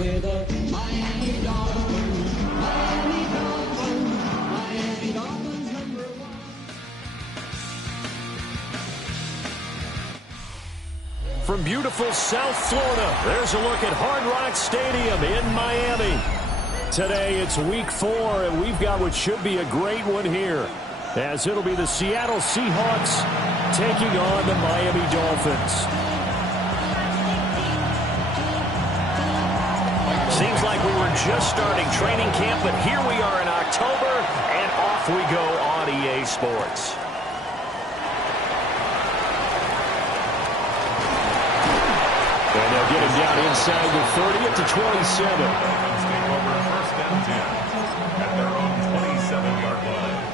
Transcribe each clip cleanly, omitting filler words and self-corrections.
with the Miami Dolphins. Miami Dolphins. Miami Dolphins #1. From beautiful South Florida, there's a look at Hard Rock Stadium in Miami. Today it's week 4, and we've got what should be a great one here, as it'll be the Seattle Seahawks taking on the Miami Dolphins. Seems like we were just starting training camp, but here we are in October, and off we go on EA Sports. And they'll get him down inside the 30 at the 27. Take over first and 10 at their own 27-yard line.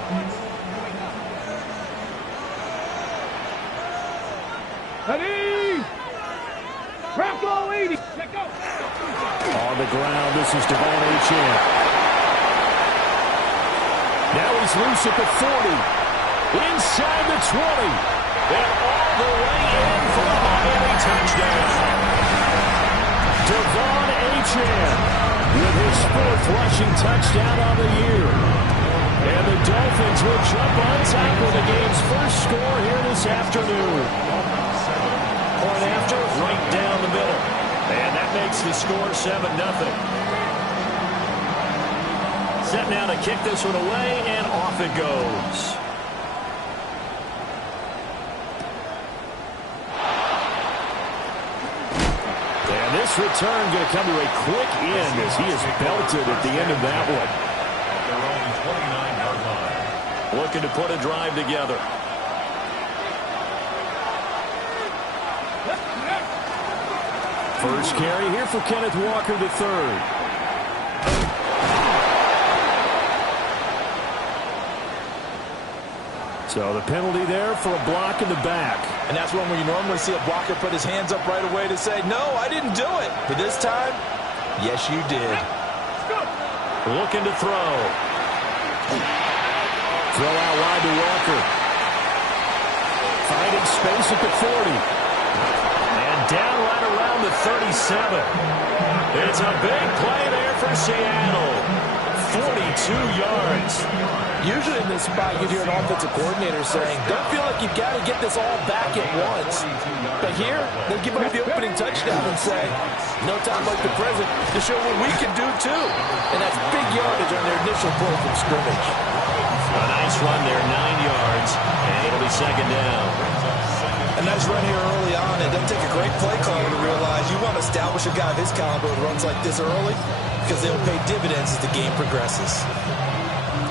Ready! Rocco 80. Let go. On the ground, this is Devon Achane. Now he's loose at the 40. Inside the 20. And all the way in for a Miami touchdown. Devon Achane with his 4th rushing touchdown on the year. And the Dolphins will jump on top of the game's first score here this afternoon. Point after, right down the middle. And that makes the score 7-0. Set now to kick this one away, and off it goes. And this return going to come to a quick end as he is belted at the end of that one. At their own 29-yard line. Looking to put a drive together. First carry here for Kenneth Walker III. So the penalty there for a block in the back. And that's when we normally see a blocker put his hands up right away to say, no, I didn't do it. But this time, yes, you did. Looking to throw. Throw out wide to Walker. Finding space at the 40. And down right around the 37. It's a big play there for Seattle. 42 yards. Usually in this spot, you'd hear an offensive coordinator saying, don't feel like you've got to get this all back at once. But here, they'll give up the opening touchdown and say, no time like the present to show what we can do too. And that's big yardage on their initial play from scrimmage. A nice run there, 9 yards, and it'll be second down. A nice run here early on. It doesn't take a great play caller to realize you want to establish a guy of his caliber who runs like this early because they'll pay dividends as the game progresses.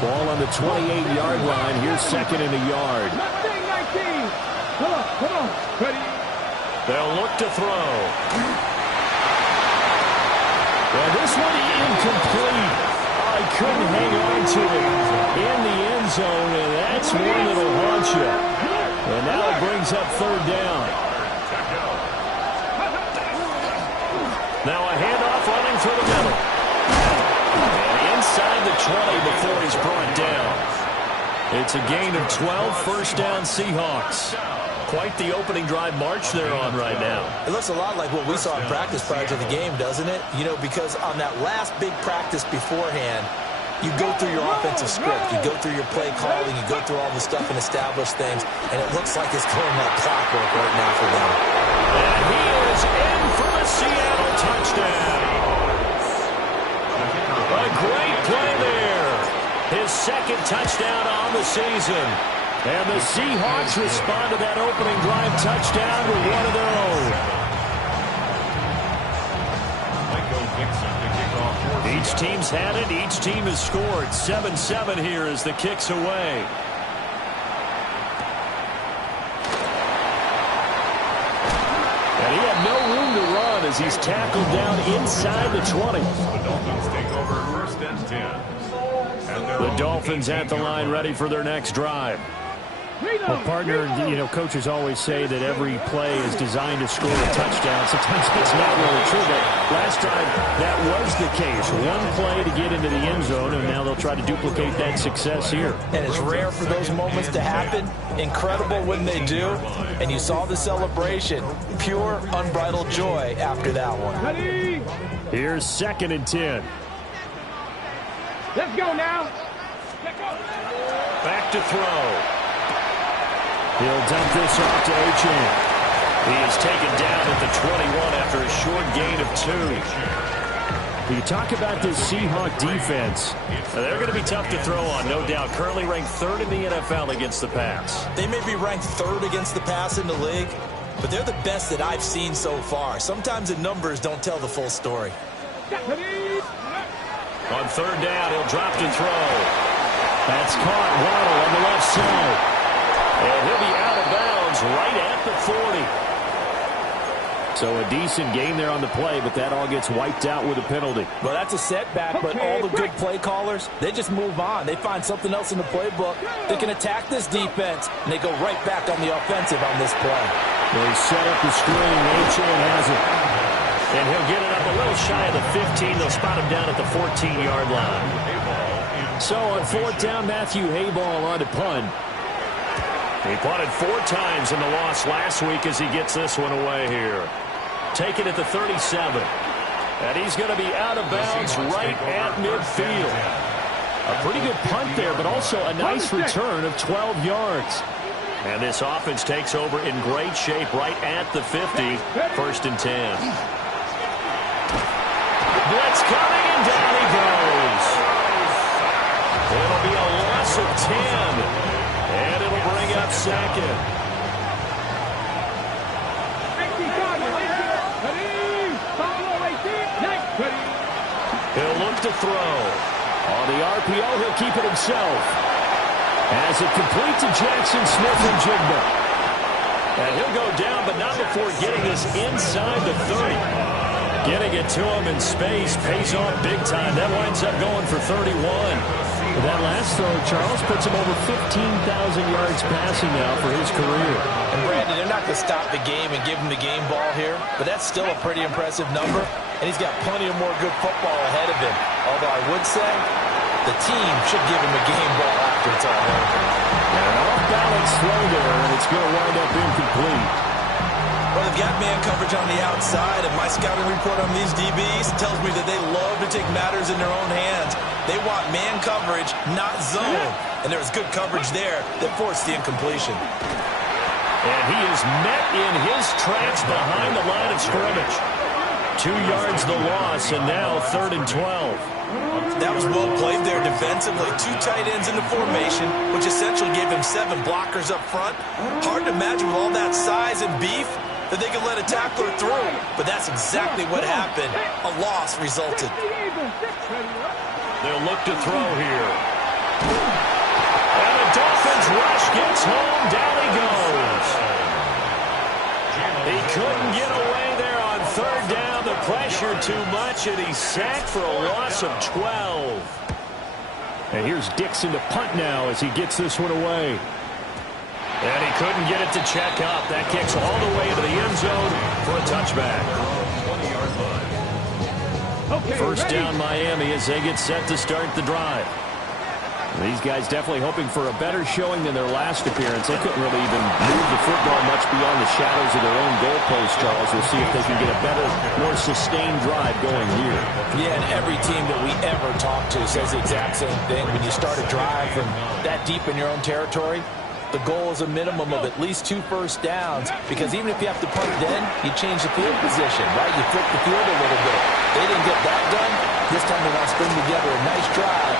Ball on the 28-yard line. Here's second and a yard. 19. Come on. Ready? They'll look to throw. Well, this one incomplete. I couldn't hang on to it in the end zone, and that's one that'll haunt you. And now it brings up third down. Now a handoff running through the middle. And inside the 20 before he's brought down. It's a gain of 12, first down Seahawks. Quite the opening drive march they're on right now. It looks a lot like what we saw in practice prior to the game, doesn't it? You know, because on that last big practice beforehand, you go through your offensive script, you go through your play calling, you go through all the stuff and establish things, and it looks like it's going like clockwork right now for them. And he is in for the Seattle touchdown. A great play there. His second touchdown on the season. And the Seahawks respond to that opening drive touchdown with one of their own. Each team's had it. Each team has scored. 7-7 here as the kick's away. And he had no room to run as he's tackled down inside the 20. The Dolphins take over first and 10. The Dolphins at the line ready for their next drive. Well, partner, you know, coaches always say that every play is designed to score a touchdown. Sometimes it's not really true, but last time that was the case. One play to get into the end zone, and now they'll try to duplicate that success here. And it's rare for those moments to happen. Incredible when they do. And you saw the celebration. Pure, unbridled joy after that one. Ready? Here's 2nd and 10. Let's go now. Let's go. Back to throw. He'll dump this off to Achane. He is taken down at the 21 after a short gain of 2. You talk about this Seahawk defense. They're going to be tough to throw on, no doubt. Currently ranked 3rd in the NFL against the pass. They may be ranked 3rd against the pass in the league, but they're the best that I've seen so far. Sometimes the numbers don't tell the full story. On 3rd down, he'll drop to throw. That's caught. Waddle on the left side. And he'll be out of bounds right at the 40. So a decent gain there on the play, but that all gets wiped out with a penalty. Well, that's a setback, but all the good play callers, they just move on. They find something else in the playbook. They can attack this defense, and they go right back on the offensive on this play. They set up the screen. Achane has it. And he'll get it up a little shy of the 15. They'll spot him down at the 14-yard line. So on 4th down, Matthew Hayball on to punt. He punted 4 times in the loss last week as he gets this one away here. Taken at the 37. And he's going to be out of bounds right at midfield. A pretty good punt there, but also a nice return of 12 yards. And this offense takes over in great shape right at the 50. 1st and 10. Blitz coming, and down he goes. It'll be a loss of 10. And it'll bring up 2nd. He'll look to throw. On the RPO, he'll keep it himself. As it complete to Jackson Smith-Njigba. And he'll go down, but not before getting this inside the 30. Getting it to him in space pays off big time. That winds up going for 31. That last throw, Charles, puts him over 15,000 yards passing now for his career. And Brandon, they're not going to stop the game and give him the game ball here, but that's still a pretty impressive number, and he's got plenty of more good football ahead of him. Although I would say the team should give him a game ball after it's all over. And an off-balance throw there, and it's going to wind up incomplete. Well, they've got man coverage on the outside, and my scouting report on these DBs tells me that they love to take matters in their own hands. They want man coverage, not zone. And there was good coverage there that forced the incompletion. And he is met in his tracks behind the line of scrimmage. 2 yards the loss, and now 3rd and 12. That was well played there defensively. 2 tight ends in the formation, which essentially gave him 7 blockers up front. Hard to imagine with all that size and beef that they could let a tackler through. But that's exactly what happened. A loss resulted. They'll look to throw here. And the Dolphins rush gets home. Down he goes. He couldn't get away there on 3rd down. The pressure too much, and he's sacked for a loss of 12. And here's Dixon to punt now as he gets this one away. And he couldn't get it to check up. That kicks all the way into the end zone for a touchback. 20-yard line. Okay, 1st ready? down Miami as they get set to start the drive. These guys definitely hoping for a better showing than their last appearance. They couldn't really even move the football much beyond the shadows of their own goalpost, Charles. We'll see if they can get a better, more sustained drive going here. Yeah, and every team that we ever talk to says the exact same thing. When you start a drive from that deep in your own territory, the goal is a minimum of at least 2 first downs, because even if you have to punt then, you change the field position, right? You flip the field a little bit. They didn't get that done. This time they want to string together a nice drive.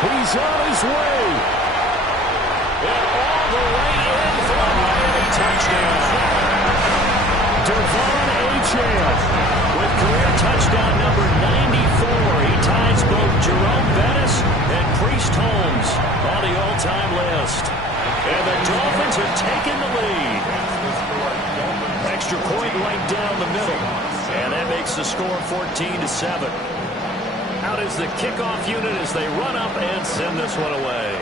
He's on his way. And all the way in for a Miami touchdown. Devon Achane with career touchdown number 94. He ties both Jerome Bettis and Priest Holmes on the all-time list. And the Dolphins have taken the lead. Extra point right down the middle. And that makes the score 14-7. Out is the kickoff unit as they run up and send this one away.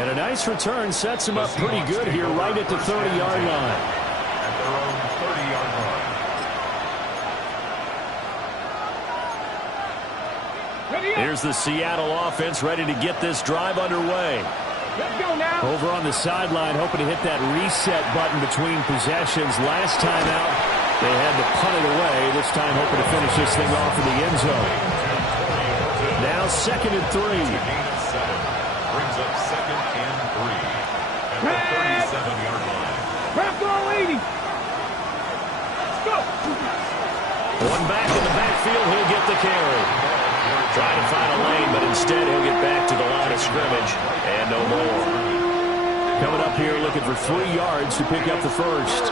And a nice return sets him up pretty good here right at the 30-yard line. At their own 30-yard line. Here's the Seattle offense ready to get this drive underway. Let's go now. Over on the sideline, hoping to hit that reset button between possessions. Last time out, they had to punt it away. This time hoping to finish this thing off in the end zone. Now 2nd and 3. Brings up 2nd and 3 at the 37-yard line. Crap, go, 80. Let's go. One back in the backfield, he'll get the carry. Trying to find a lane, but instead he'll get back to the line of scrimmage and no more. Coming up here looking for 3 yards to pick up the first.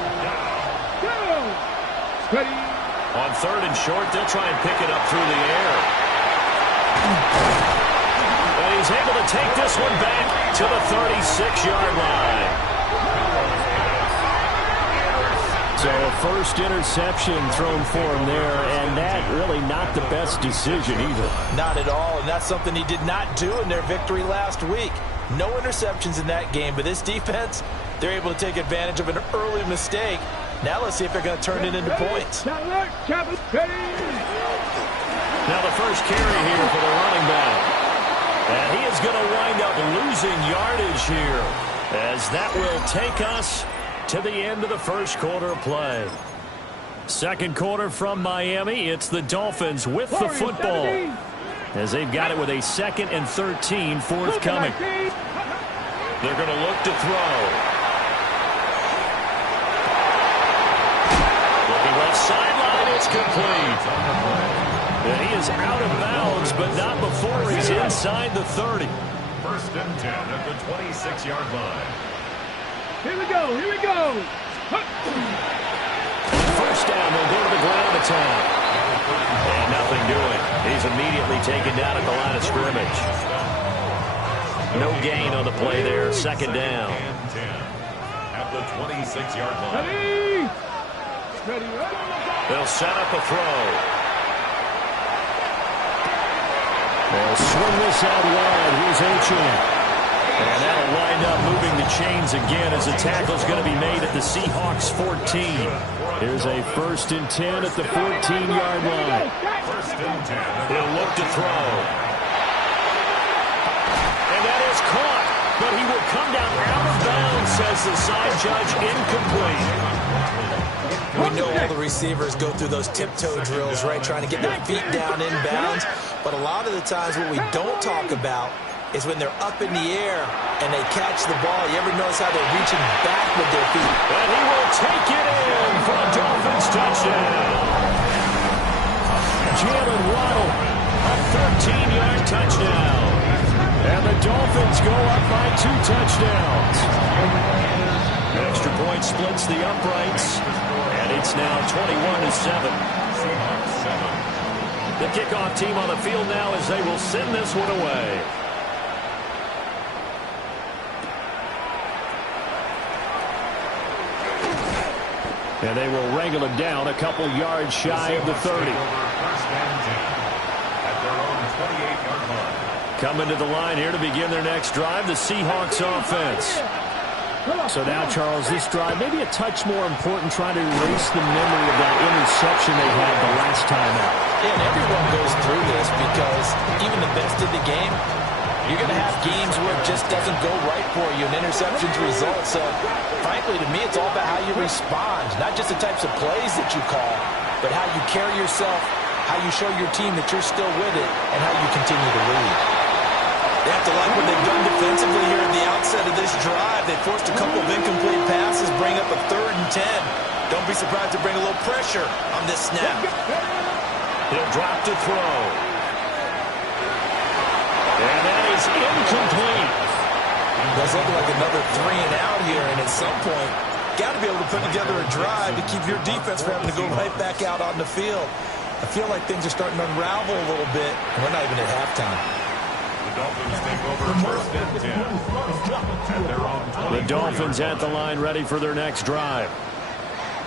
Go. Steady. On 3rd and short, they'll try and pick it up through the air. And he's able to take this one back to the 36-yard line. So a first interception thrown for him there, and that really not the best decision either. Not at all, and that's something he did not do in their victory last week. No interceptions in that game, but this defense, they're able to take advantage of an early mistake. Now let's see if they're going to turn it into points. Now look, Chapel. Steady. Now the first carry here for the running back. And he is going to wind up losing yardage here, as that will take us to the end of the first quarter of play. Second quarter from Miami. It's the Dolphins with the football, as they've got it with a 2nd and 13 forthcoming. They're going to look to throw. Looking left sideline, it's complete. And he is out of bounds, but not before he's inside the 30. 1st and 10 at the 26-yard line. Here we go. Here we go. First down, they'll go to the ground attack. And nothing doing. He's immediately taken down at the line of scrimmage. No gain on the play there. 2nd down. And 10 at the 26-yard line. Steady. Steady. They'll set up a throw. They'll swing this out wide. Here's Achane. And that'll wind up moving the chains again as the tackle's going to be made at the Seahawks 14. Here's a 1st and 10 at the 14-yard line. 1st and 10. He'll look to throw. And that is caught, but he will come down out of bounds, says the side judge, incomplete. We know all the receivers go through those tiptoe drills, right, trying to get their feet down inbounds. But a lot of the times what we don't talk about is when they're up in the air and they catch the ball. You ever notice how they're reaching back with their feet? And he will take it in for a Dolphins touchdown. Jalen Waddle, a 13-yard touchdown. And the Dolphins go up by 2 touchdowns. Extra point splits the uprights. And it's now 21-7. The kickoff team on the field now as they will send this one away. And they will wrangle it down a couple yards shy of the 30. Coming to the line here to begin their next drive, the Seahawks offense. So now, Charles, this drive maybe a touch more important, trying to erase the memory of that interception they had the last time out. Yeah, and everyone goes through this because even the best of the game, you're going to have games where it just doesn't go right for you, and interceptions result. So, frankly, to me, it's all about how you respond, not just the types of plays that you call, but how you carry yourself, how you show your team that you're still with it, and how you continue to lead. They have to like what they've done defensively here at the outset of this drive. They forced a couple of incomplete passes, bring up a 3rd and 10. Don't be surprised to bring a little pressure on this snap. He'll drop to throw. And that is incomplete. Does look like another 3 and out here, and at some point, got to be able to put together a drive to keep your defense from having to go right back out on the field. I feel like things are starting to unravel a little bit, and we're not even at halftime. The Dolphins take over 1st and 10 at their own 20. The Dolphins at the line ready for their next drive.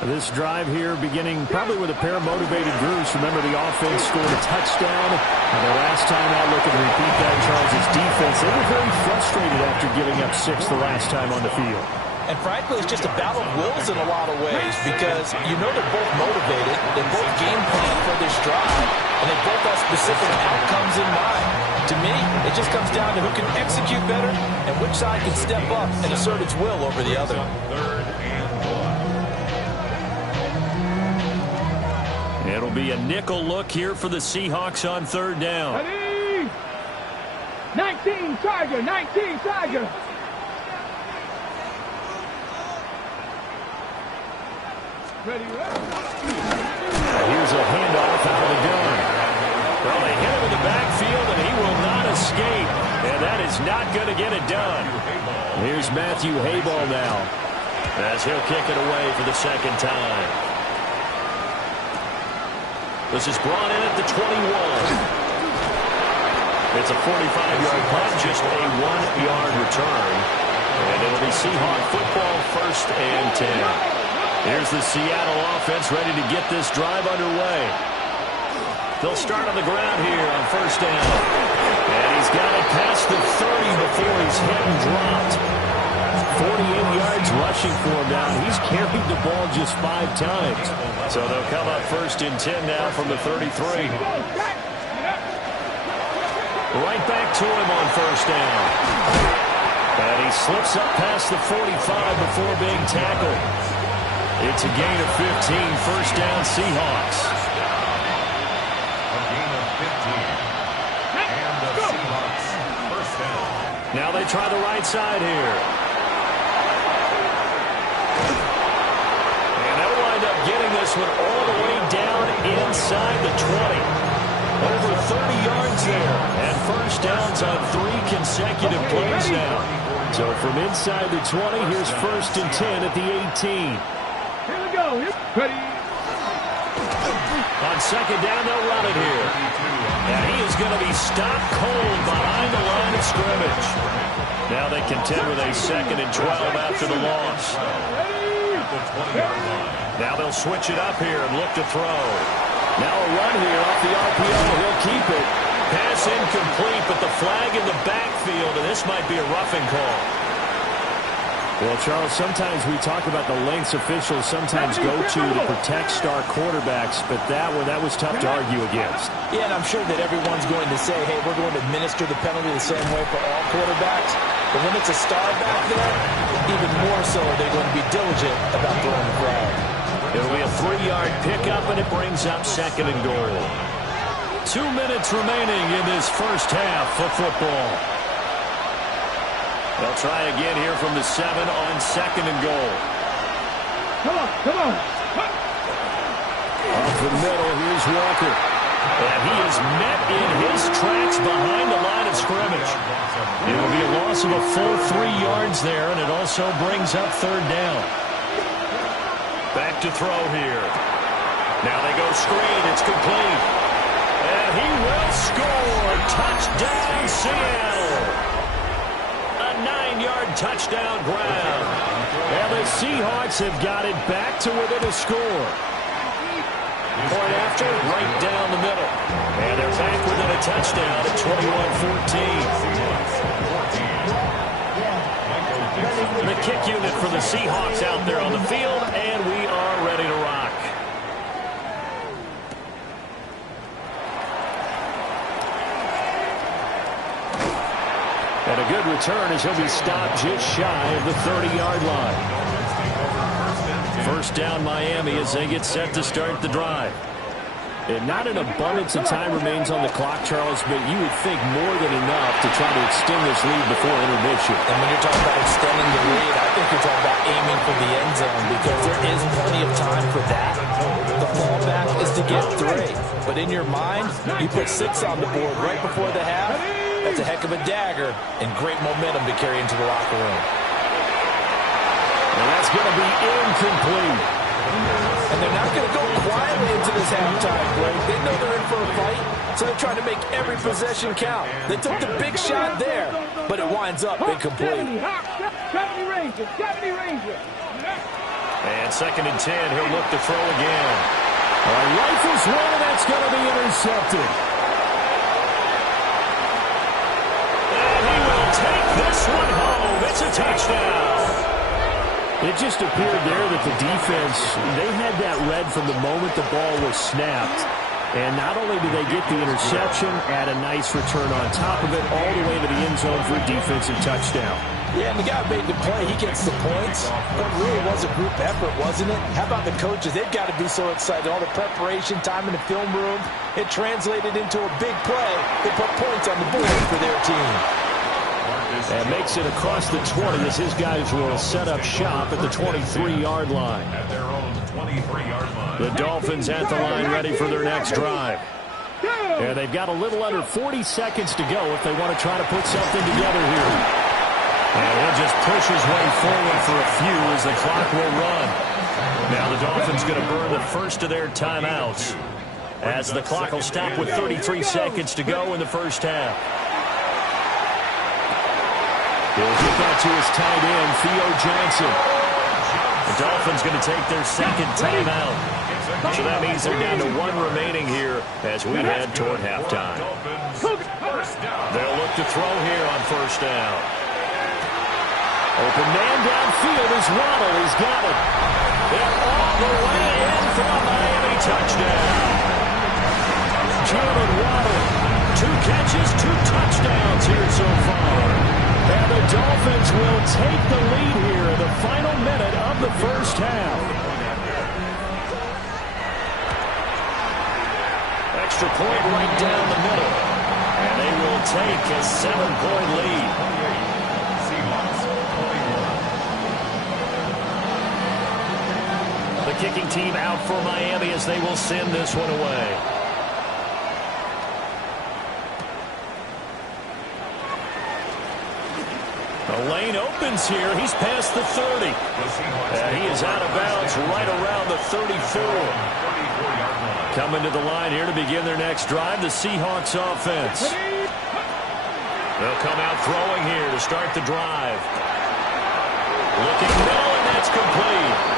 This drive here beginning probably with a pair of motivated groups. Remember, the offense scored a touchdown. And the last time out, looking to repeat that, Charles' defense, they were very frustrated after giving up 6 the last time on the field. And frankly, it's just a battle of wills in a lot of ways because you know they're both motivated. They both game plan for this drive, and they both have specific outcomes in mind. To me, it just comes down to who can execute better and which side can step up and assert its will over the other. Third and 1. It'll be a nickel look here for the Seahawks on third down. Ready? 19 Charger, 19 Charger. Ready, Here's a handoff out of the gun. Well, they hit him in the backfield, and he will not escape. And that is not going to get it done. Here's Matthew Hayball now, as he'll kick it away for the second time. This is brought in at the 21. It's a 45-yard punt, just a 1-yard return. And it'll be Seahawk football, 1st and 10. Here's the Seattle offense ready to get this drive underway. They'll start on the ground here on 1st down. And he's got it past the 30 before he's hit and dropped. 48 yards rushing for him now. He's carried the ball just 5 times. So they'll come up 1st and 10 now from the 33. Right back to him on 1st down. And he slips up past the 45 before being tackled. It's a gain of 15, 1st down Seahawks. A gain of 15. And the Seahawks 1st down. Now they try the right side here. And they'll wind up getting this one all the way down inside the 20. Over 30 yards there. And 1st downs on 3 consecutive plays now. So from inside the 20, here's 1st and 10 at the 18. Here we go. Ready? On 2nd down, they'll run it here. And he is going to be stopped cold behind the line of scrimmage. Now they contend with a 2nd and 12 after the loss. Now they'll switch it up here and look to throw. Now a run here off the RPO. He'll keep it. Pass incomplete, but the flag in the backfield, and this might be a roughing call. Well, Charles, sometimes we talk about the lengths officials sometimes go to protect star quarterbacks, but that was tough to argue against. Yeah, and I'm sure that everyone's going to say, hey, we're going to administer the penalty the same way for all quarterbacks. But when it's a star back there, even more so are they going to be diligent about throwing the flag. It'll be a 3-yard pickup, and it brings up 2nd and goal. 2 minutes remaining in this first half of football. They'll try again here from the 7 on 2nd and goal. Come on, come on. Off the middle, here's Walker. And he is met in his tracks behind the line of scrimmage. It will be a loss of a full 3 yards there, and it also brings up 3rd down. Back to throw here. Now they go screen. It's complete. And he will score. Touchdown, Seattle. 9-yard touchdown grab. And the Seahawks have got it back to within a score. Point after, right down the middle. And they're back within a touchdown at 21-14. The kick unit for the Seahawks out there on the field, and we are ready to rock. And a good return as he'll be stopped just shy of the 30-yard line. 1st down Miami as they get set to start the drive. And not an abundance of time remains on the clock, Charles, but you would think more than enough to try to extend this lead before intermission. And when you're talking about extending the lead, I think you're talking about aiming for the end zone because there is plenty of time for that. The fallback is to get 3. But in your mind, you put 6 on the board right before the half. That's a heck of a dagger and great momentum to carry into the locker room. And that's going to be incomplete. And they're not going to go quietly into this halftime break. They know they're in for a fight, so they're trying to make every possession count. They took the big shot there, but it winds up incomplete. 70 Rangers, 70 Rangers. And 2nd and 10, he'll look to throw again. Rifles one, and that's going to be intercepted. Take this one home. It's a touchdown. It just appeared there that the defense, they had that read from the moment the ball was snapped. And not only do they get the interception, add a nice return on top of it, all the way to the end zone for a defensive touchdown. Yeah, and the guy made the play. He gets the points. But it really was a group effort, wasn't it? How about the coaches? They've got to be so excited. All the preparation, time in the film room, it translated into a big play. They put points on the board for their team. And makes it across the 20 as his guys will set up shop at the 23-yard line. At their own 23-yard line. The Dolphins at the line ready for their next drive. And they've got a little under 40 seconds to go if they want to try to put something together here. And he'll just push his way forward for a few as the clock will run. Now the Dolphins going to burn the first of their timeouts as the clock will stop with 33 seconds to go in the first half. He'll get that to his tight end, Theo Johnson. The Dolphins going to take their second timeout. So that means they're down to one remaining here as we head toward halftime. They'll look to throw here on first down. Open man downfield is Waddle. He's got it. They're all the way in for a Miami touchdown. Jalen Waddle, 2 catches, 2 touchdowns here so far. And the Dolphins will take the lead here in the final minute of the first half. Extra point right down the middle. And they will take a 7-point lead. The kicking team out for Miami as they will send this one away. The lane opens here. He's past the 30. And he is out of bounds right around the 34. Coming to the line here to begin their next drive, the Seahawks offense. They'll come out throwing here to start the drive. Looking middle, and that's complete.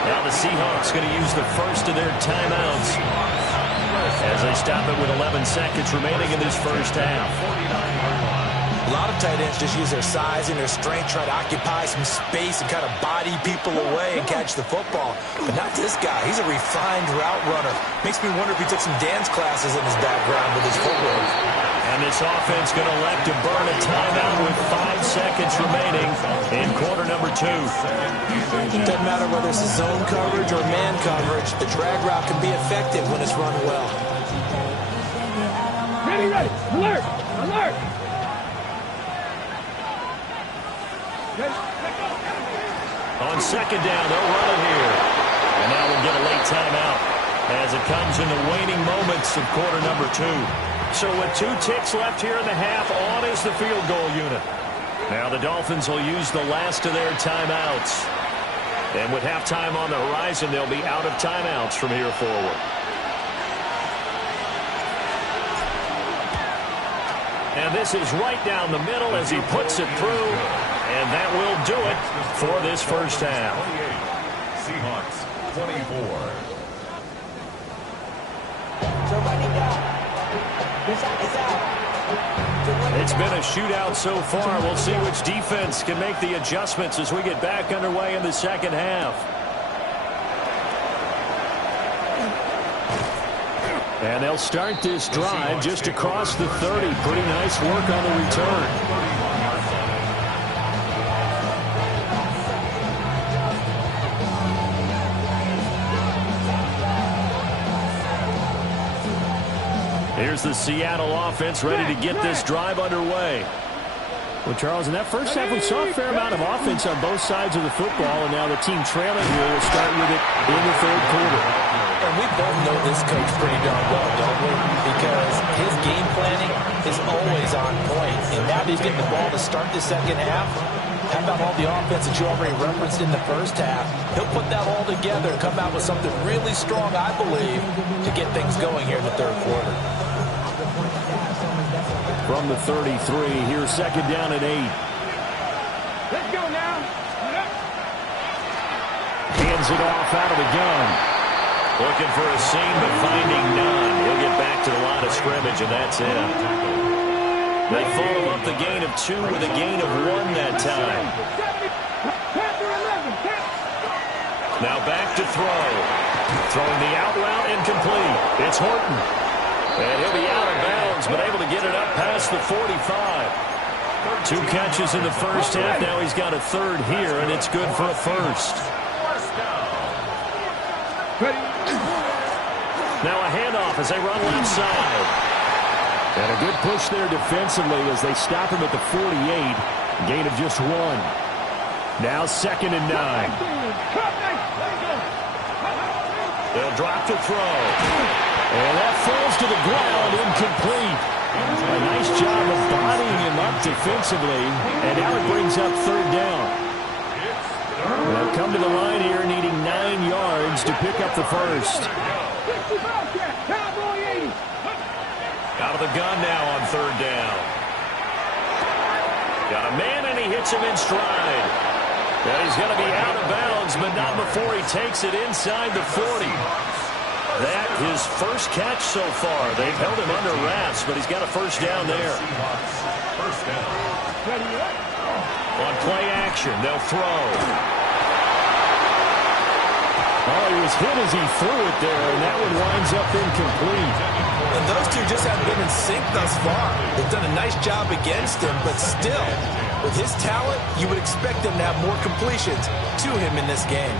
Now the Seahawks going to use the first of their timeouts as they stop it with 11 seconds remaining in this first half. A lot of tight ends just use their size and their strength, try to occupy some space and kind of body people away and catch the football. But not this guy. He's a refined route runner. Makes me wonder if he took some dance classes in his background with his footwork. And this offense going to elect to burn a timeout with 5 seconds remaining in quarter number 2. Doesn't matter whether it's zone coverage or man coverage. The drag route can be effective when it's run well. Ready, ready. Alert, alert. On second down, they'll run it here. And now we'll get a late timeout as it comes in the waning moments of quarter number 2. So with 2 ticks left here in the half, on is the field goal unit. Now the Dolphins will use the last of their timeouts. And with halftime on the horizon, they'll be out of timeouts from here forward. And this is right down the middle as he puts it through. And that will do it for this first half. Seahawks 24. It's been a shootout so far. We'll see which defense can make the adjustments as we get back underway in the second half. And they'll start this drive just across the 30. Pretty nice work on the return. Here's the Seattle offense ready to get this drive underway. Well, Charles, in that first half, we saw a fair amount of offense on both sides of the football, and now the team trailing here will start with it in the third quarter. And we both know this coach pretty darn well, don't we? Because his game planning is always on point. And now he's getting the ball to start the second half. How about all the offense that you already referenced in the first half? He'll put that all together and come out with something really strong, I believe, to get things going here in the third quarter. From the 33, here's second down and 8. Let's go now. Hands it off out of the gun. Looking for a seam, but finding none. He'll get back to the line of scrimmage, and that's it. They follow up the gain of 2 with a gain of 1 that time. Now back to throw. Throwing the out route incomplete. It's Horton. And he'll be out of bounds, but able to get it up past the 45. 2 catches in the first half. Now he's got a third here, and it's good for a first. Now a handoff as they run left side. And a good push there defensively as they stop him at the 48. Gain of just 1. Now 2nd and 9. They'll drop to throw. And that falls to the ground, incomplete. A nice job of bodying him up defensively. And now it brings up 3rd down. They'll come to the line here needing 9 yards to pick up the first. Out of the gun now on 3rd down. Got a man and he hits him in stride. And he's going to be out of bounds, but not before he takes it inside the 40. That his first catch so far. They've held him under wraps, but he's got a first down there. First down. On play action, they'll throw. Oh, he was hit as he threw it there, and that one winds up incomplete. And those two just haven't been in sync thus far. They've done a nice job against him, but still, with his talent, you would expect him to have more completions to him in this game.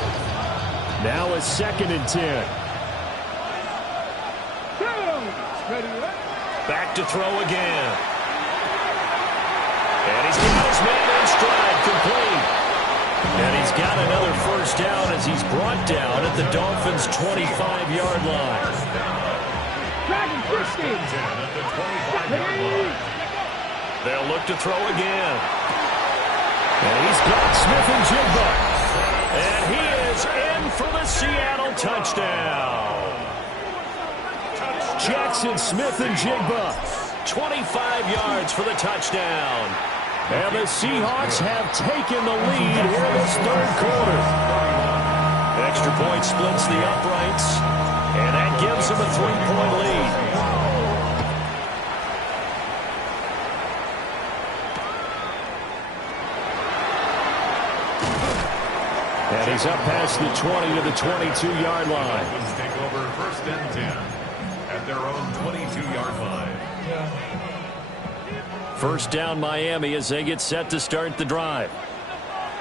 Now a 2nd and 10. Back to throw again. And he's got his man in stride, complete. And he's got another first down as he's brought down at the Dolphins' 25-yard line. They'll look to throw again. And he's got Smith-Njigba. And he is in for the Seattle touchdown. Jackson Smith-Njigba, 25 yards for the touchdown. And the Seahawks have taken the lead here in this 3rd quarter. Extra point splits the uprights, and that gives them a 3-point lead. And he's up past the 20 to the 22-yard line. Dolphins take over 1st and 10 at their own 22-yard line. First down Miami as they get set to start the drive.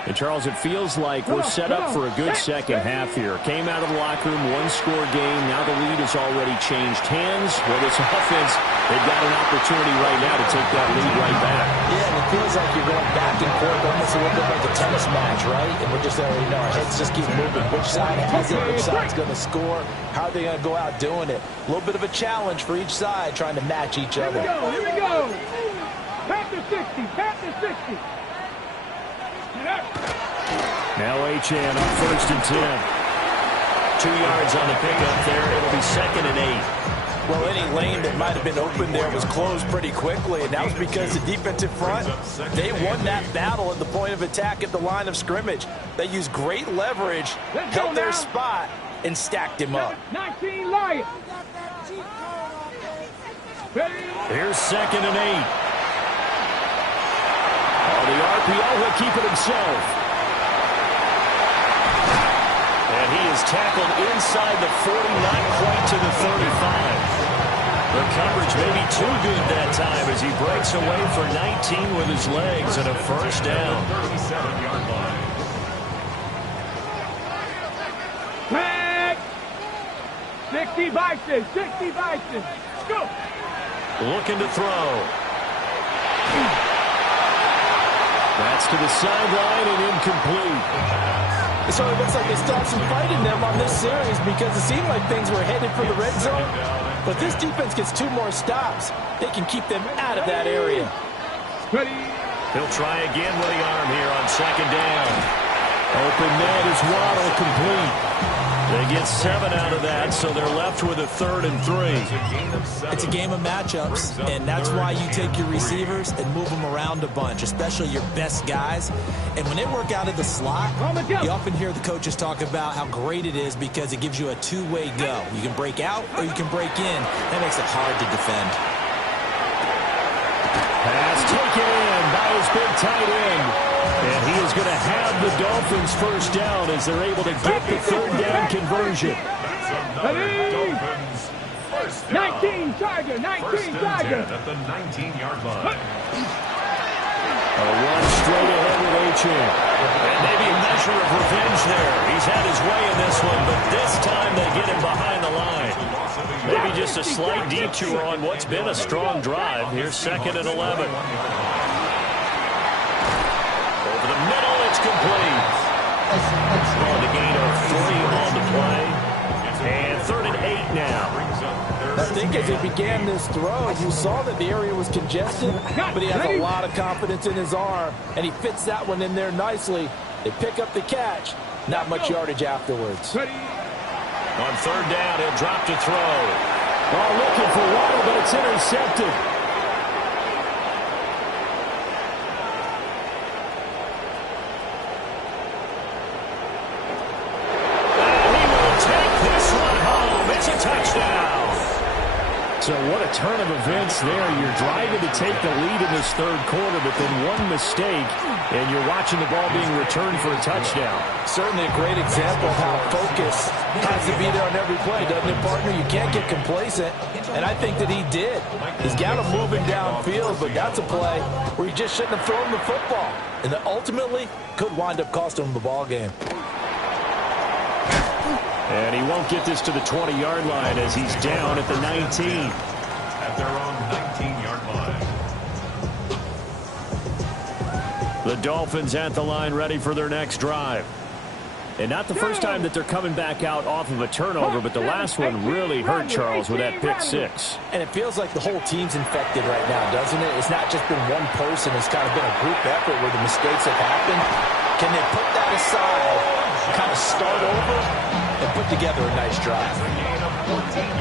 And Charles, it feels like we're set up for a good second half here. Came out of the locker room, 1-score game. Now the lead has already changed hands. Well, this offense, they've got an opportunity right now to take that lead right back. Yeah, and it feels like you're going back and forth, almost a little bit like a tennis match, right? And we're just already know our heads just keep moving. Which side has it? Which side's going to score? How are they going to go out doing it? A little bit of a challenge for each side, trying to match each other. Here we go. Panther 60, Panther 60. Now Achane on 1st and 10. 2 yards on the pickup there. It'll be 2nd and 8. Well, any lane that might have been open there was closed pretty quickly, and that was because the defensive front, they won that battle at the point of attack at the line of scrimmage. They used great leverage, held their spot, and stacked him up. 19 Lions. Here's 2nd and 8. Oh, the RPO, he'll keep it himself. And he is tackled inside the 40, not quite to the 35. The coverage may be too good that time as he breaks away for 19 with his legs and a first down. 37-yard line. Tag. 60 Bison, 60 Bison. Go. Looking to throw. That's to the sideline and incomplete. So it looks like they still have some fight in them on this series because it seemed like things were headed for the red zone. But this defense gets 2 more stops. They can keep them out of that area. Ready. He'll try again with the arm here on 2nd down. Open net is Waddle, complete. They get 7 out of that, so they're left with a 3rd and 3. It's a game of matchups, and that's why you take your receivers and move them around a bunch, especially your best guys. And when they work out of the slot, you often hear the coaches talk about how great it is because it gives you a 2-way go. You can break out or you can break in. That makes it hard to defend. Pass taken in by his big tight end. And he is going to have the Dolphins first down as they're able to get the 3rd down conversion. another Dolphins first down. 19 Tiger, 19 First and Tiger. 10 at the 19-yard line. A run straight ahead with Achane. And maybe a measure of revenge there. He's had his way in this one, but this time they get him behind the line. Maybe just a slight detour on what's been a strong drive. Here's 2nd and 11. Over the middle, it's complete. On the gain of 3 on the play. And 3rd and 8 now. I think as he began this throw, you saw that the area was congested, but he has a lot of confidence in his arm, and he fits that one in there nicely. They pick up the catch. Not much yardage afterwards. On 3rd down, he'll drop to throw. Oh, looking for water, but it's intercepted. So what a turn of events there. You're driving to take the lead in this 3rd quarter, but then one mistake, and you're watching the ball being returned for a touchdown. Certainly a great example of how focus has to be there on every play, doesn't it, partner? You can't get complacent, and I think that he did. He's got him moving downfield, but that's a play where he just shouldn't have thrown the football, and that ultimately could wind up costing him the ball game. And he won't get this to the 20-yard line as he's down at the 19. At their own 19-yard line. The Dolphins at the line ready for their next drive. And not the first time that they're coming back out off of a turnover, but the last one really hurt Charles with that pick 6. And it feels like the whole team's infected right now, doesn't it? It's not just been one person. It's kind of been a group effort where the mistakes have happened. Can they put that aside, kind of start over, and put together a nice drive?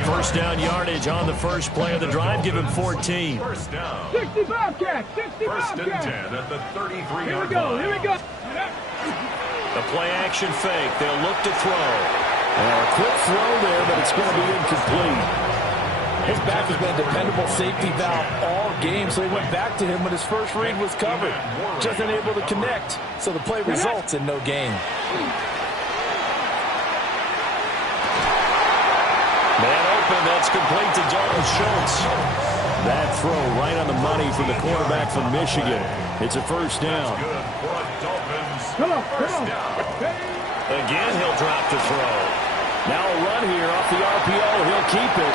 First down yardage on the first play of the drive. Give him 14. First down. 60 Bobcat, 60 First and Bobcat. 10 at the 33-yard Here we line. go, here we go. The play action fake. They'll look to throw. A quick throw there, but it's going to be incomplete. His back has been a dependable safety valve all game, so he went back to him when his first read was covered. Just unable to connect, so the play results in no gain. Man open, that's complete to Dalton Schultz. That throw right on the money from the quarterback from Michigan. It's a first down. Good for a Dolphins. Come on, First come on. down. Again, he'll drop to throw. Now a run here off the RPO. He'll keep it.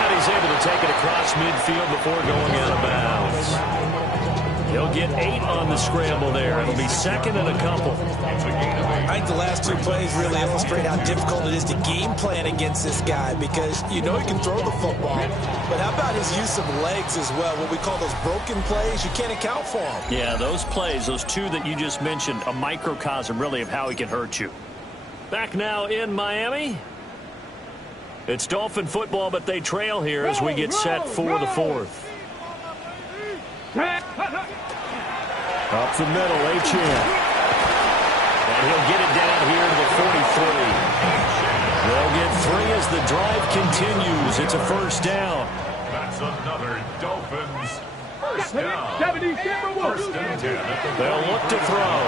And he's able to take it across midfield before going out of bounds. He'll get 8 on the scramble there. It'll be 2nd and a couple. I think the last 2 plays really illustrate how difficult it is to game plan against this guy, because you know he can throw the football, but how about his use of legs as well? What we call those broken plays, you can't account for them. Yeah, those plays, those 2 that you just mentioned, a microcosm really of how he can hurt you. Back now in Miami. It's Dolphin football, but they trail here as we get set for the 4th. Up the middle, Achane. And he'll get it down here to the 43. They'll get 3 as the drive continues. It's a first down. That's another Dolphins first down. 70 First and 10 at the They'll look to throw.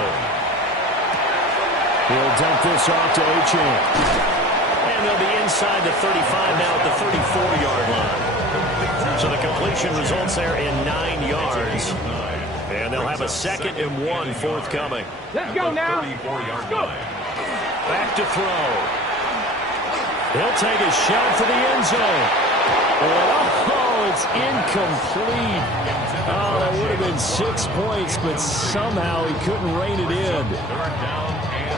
He'll dump this off to Achane. And they'll be inside the 35 now at the 34-yard line. So the completion results there in 9 yards. And they'll have a 2nd and 1 forthcoming. Let's go now. 34-yard line. Back to throw. He'll take a shot for the end zone. Oh, it's incomplete. Oh, that would have been 6 points, but somehow he couldn't rein it in.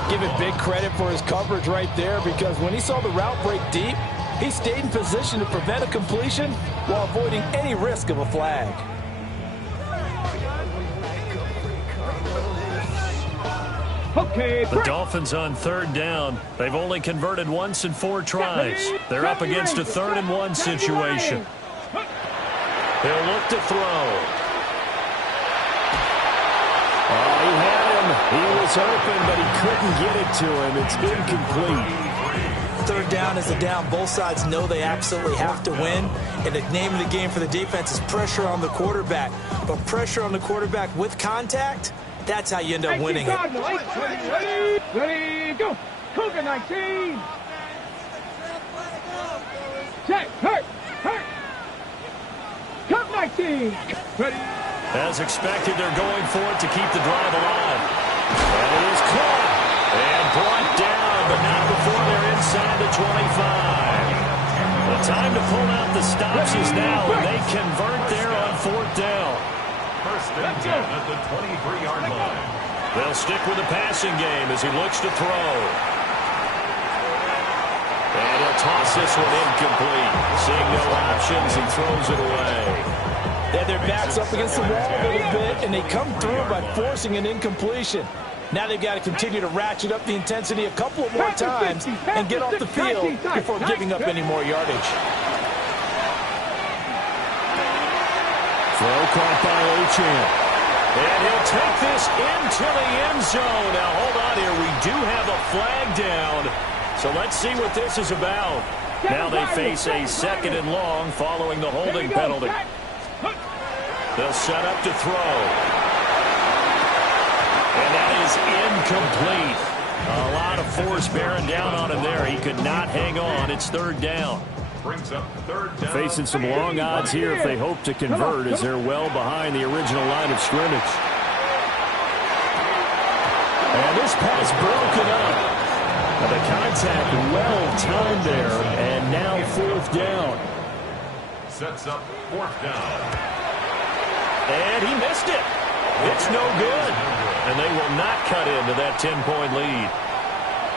Give it big credit for his coverage right there, because when he saw the route break deep, he stayed in position to prevent a completion while avoiding any risk of a flag. Okay, The Dolphins on 3rd down. They've only converted once in 4 tries. They're up against a 3rd and 1 situation. They'll look to throw. Oh, he had him. He was open, but he couldn't get it to him. It's incomplete. 3rd down is a down. Both sides know they absolutely have to win. And the name of the game for the defense is pressure on the quarterback. But pressure on the quarterback with contact, that's how you end up winning it. Ready, go. Cougar 19. Check. Hurt. Come 19. Ready. As expected, they're going for it to keep the drive alive. And it is caught and brought down, but not before they're inside the 25. The time to pull out the stops is now, and they convert there on 4th down. First and 10 at the 23-yard line. They'll stick with the passing game as he looks to throw. And he'll toss this one incomplete. Seeing no options, he throws it away. Yeah, their back's up against the wall a little bit, and they come through by forcing an incompletion. Now they've got to continue to ratchet up the intensity a couple of more times and get off the field before giving up any more yardage. Throw caught by Achane. And he'll take this into the end zone. Now, hold on here. We do have a flag down. So let's see what this is about. Now they face a 2nd and long following the holding penalty. They'll set up to throw. And that is incomplete. A lot of force bearing down on him there. He could not hang on. It's 3rd down. Brings up 3rd down. Facing some long odds here if they hope to convert, as they're well behind the original line of scrimmage. And this pass broken up. The contact well timed there, and now 4th down. Sets up 4th down. And he missed it. It's no good. And they will not cut into that 10-point lead.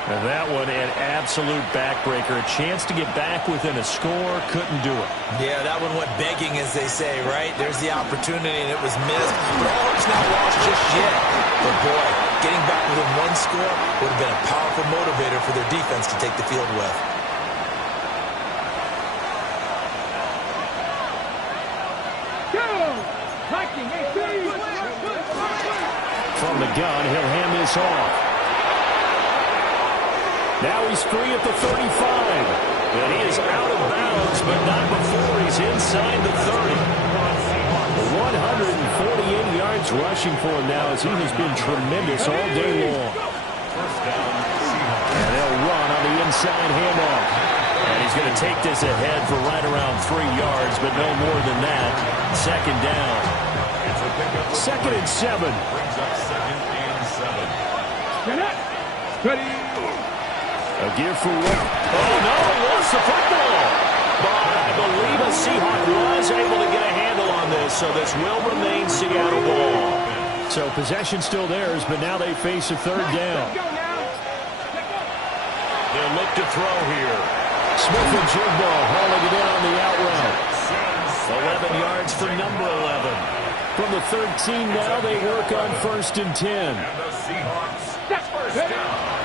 And that one an absolute backbreaker. A chance to get back within a score. Couldn't do it. Yeah, that one went begging, as they say, right? There's the opportunity, and it was missed. But all hope's not lost just yet. But, boy, getting back within 1 score would have been a powerful motivator for their defense to take the field with. From the gun, he'll hand this off. Now he's free at the 35. And he is out of bounds, but not before he's inside the 30. 148 yards rushing for him now, as he has been tremendous all day long. And they'll run on the inside handoff. And he's going to take this ahead for right around 3 yards, but no more than that. 2nd down. 2nd and 7. Brings up 2nd and 7. Ready. A give for one. Oh, no, he lost the football. But I believe a Seahawk was able to get a handle on this, so this will remain Seattle ball. So possession still theirs, but now they face a 3rd down. They'll look to throw here. Smith and Jigbo hauling it in on the out route. 11 yards for number 11. From the 13 now, they work on 1st and 10. And the Seahawks first down.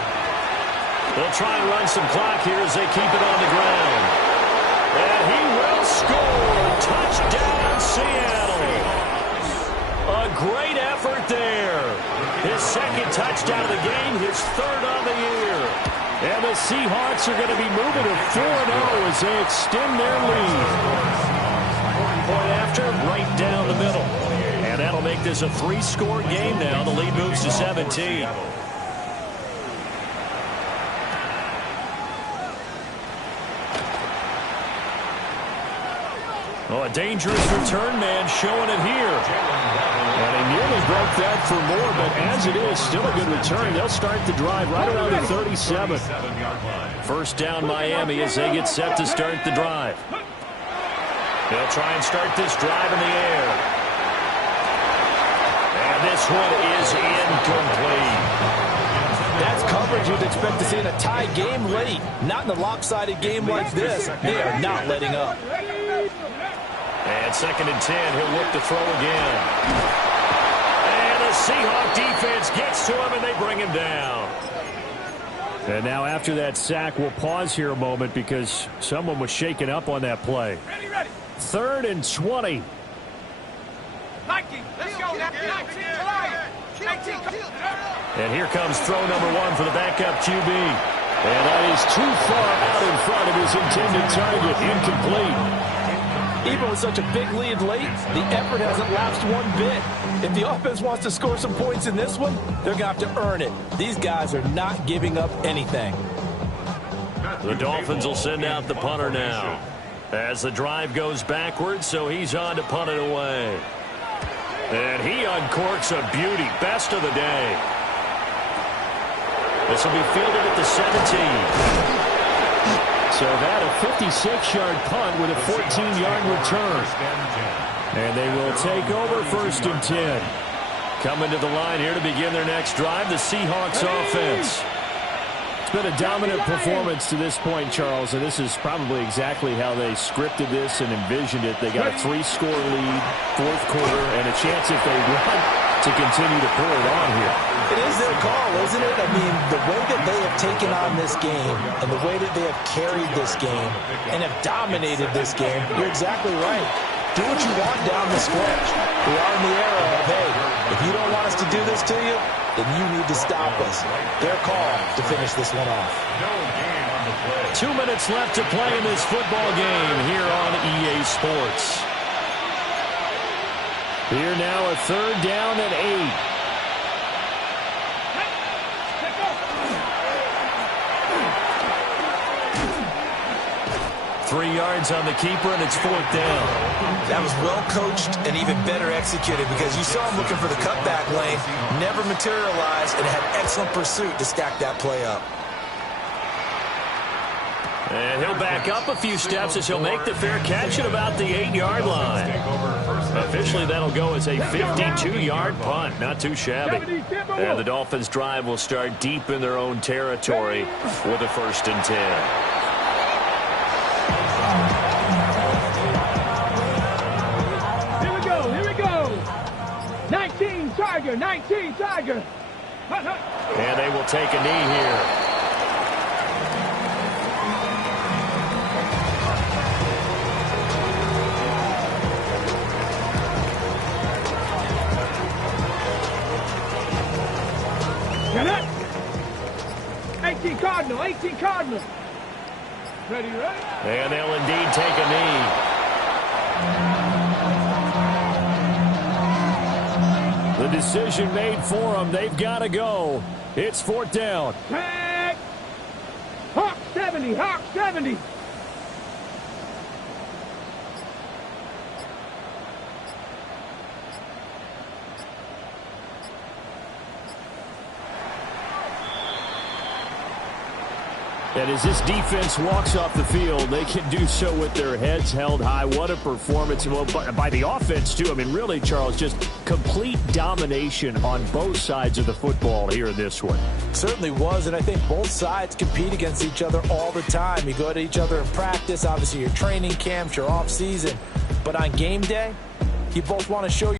They'll try and run some clock here as they keep it on the ground. And he will score. Touchdown, Seattle. A great effort there. His 2nd touchdown of the game, his 3rd on the year. And the Seahawks are going to be moving to 4-0 as they extend their lead. Point after, right down the middle. And that'll make this a 3-score game now. The lead moves to 17. Oh, a dangerous return man showing it here. And he nearly broke that for more, but as it is, still a good return. They'll start the drive right around the 37. 37-yard line. 1st down Miami as they get set to start the drive. They'll try and start this drive in the air. And this one is incomplete. That's coverage you'd expect to see in a tie game late. Not in a lopsided game like this. They are not letting up. And 2nd and 10, he'll look to throw again. And the Seahawk defense gets to him, and they bring him down. And now after that sack, we'll pause here a moment because someone was shaken up on that play. 3rd and 20. And here comes throw number 1 for the backup QB. And that is too far out in front of his intended target. Incomplete. Even with such a big lead late, the effort hasn't lapsed one bit. If the offense wants to score some points in this one, they're going to have to earn it. These guys are not giving up anything. The Dolphins will send out the punter now. As the drive goes backwards, so he's on to punt it away. And he uncorks a beauty. Best of the day. This will be fielded at the 17. So that a 56-yard punt with a 14-yard return. And they will take over 1st and 10. Coming to the line here to begin their next drive, the Seahawks offense. It's been a dominant performance to this point, Charles, and this is probably exactly how they scripted this and envisioned it. They got a 3-score lead, 4th quarter, and a chance if they want to continue to pour it on here. It is their call, isn't it? I mean, the way that they have taken on this game and the way that they have carried this game and have dominated this game, you're exactly right. Do what you want down the stretch. We are in the era of, hey, if you don't want us to do this to you, then you need to stop us. Their call to finish this one off. 2 minutes left to play in this football game here on EA Sports. Here now a 3rd down and 8. 3 yards on the keeper, and it's 4th down. That was well coached and even better executed because you saw him looking for the cutback lane, never materialized, and had excellent pursuit to stack that play up. And he'll back up a few steps as he'll make the fair catch at about the 8-yard line. Officially, that'll go as a 52-yard punt. Not too shabby. And the Dolphins' drive will start deep in their own territory with a 1st and 10. Here we go. 19 Tiger, 19 Tiger. And they will take a knee here. Get it. 18 Cardinal, 18 Cardinal. Ready? And they'll indeed take a knee. The decision made for them. They've got to go. It's 4th down. Tag. Hawk 70, Hawk 70. And as this defense walks off the field, they can do so with their heads held high. What a performance. Well, by the offense, too. I mean, really, Charles, just complete domination on both sides of the football here in this one. Certainly was, and I think both sides compete against each other all the time. You go to each other in practice, obviously your training camps, your off season. But on game day, you both want to show